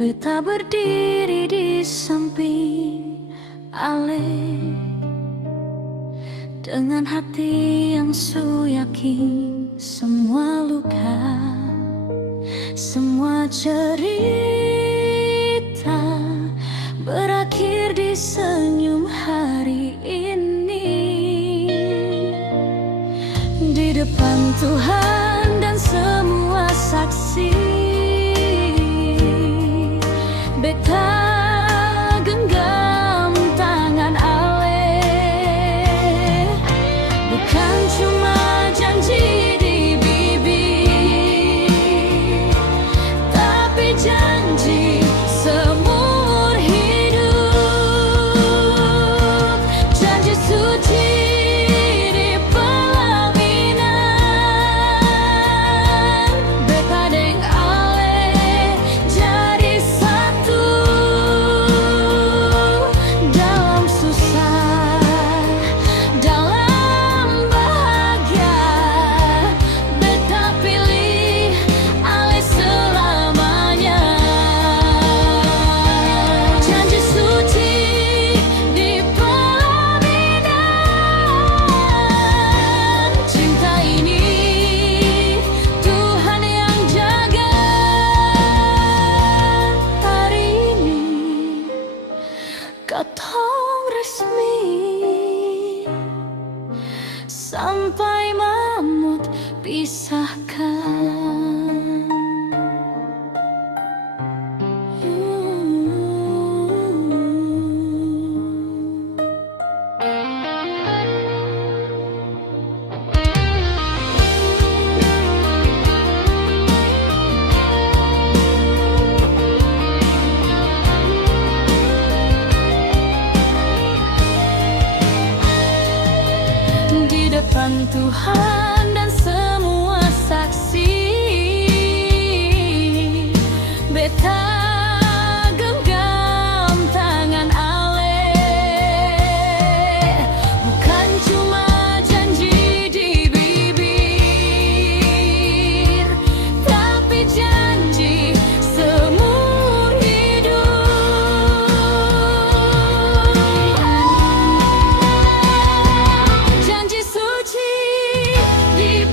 Beta berdiri di samping Ale dengan hati yang su yakin semua luka, semua cerita berakhir di senyum hari ini. Di depan Tuhan dan semua saksi, beta genggam tangan Ale. Bukan cuma janji di bibir, tapi janji seumur hidup. Janji suci di pelaminan, beta deng Ale jadi satu. Dalam susah, dalam bahagia, beta pilih Ale selamanya. Janji suci di pelaminan, cinta ini Tuhan yang jaga. Hari ini katong resmi sampai mamut pisahkan. Di depan Tuhan dan semua saksi, beta genggam tangan Ale. Bukan cuma janji di bibir, tapi janji seumur hidup. Janji suci di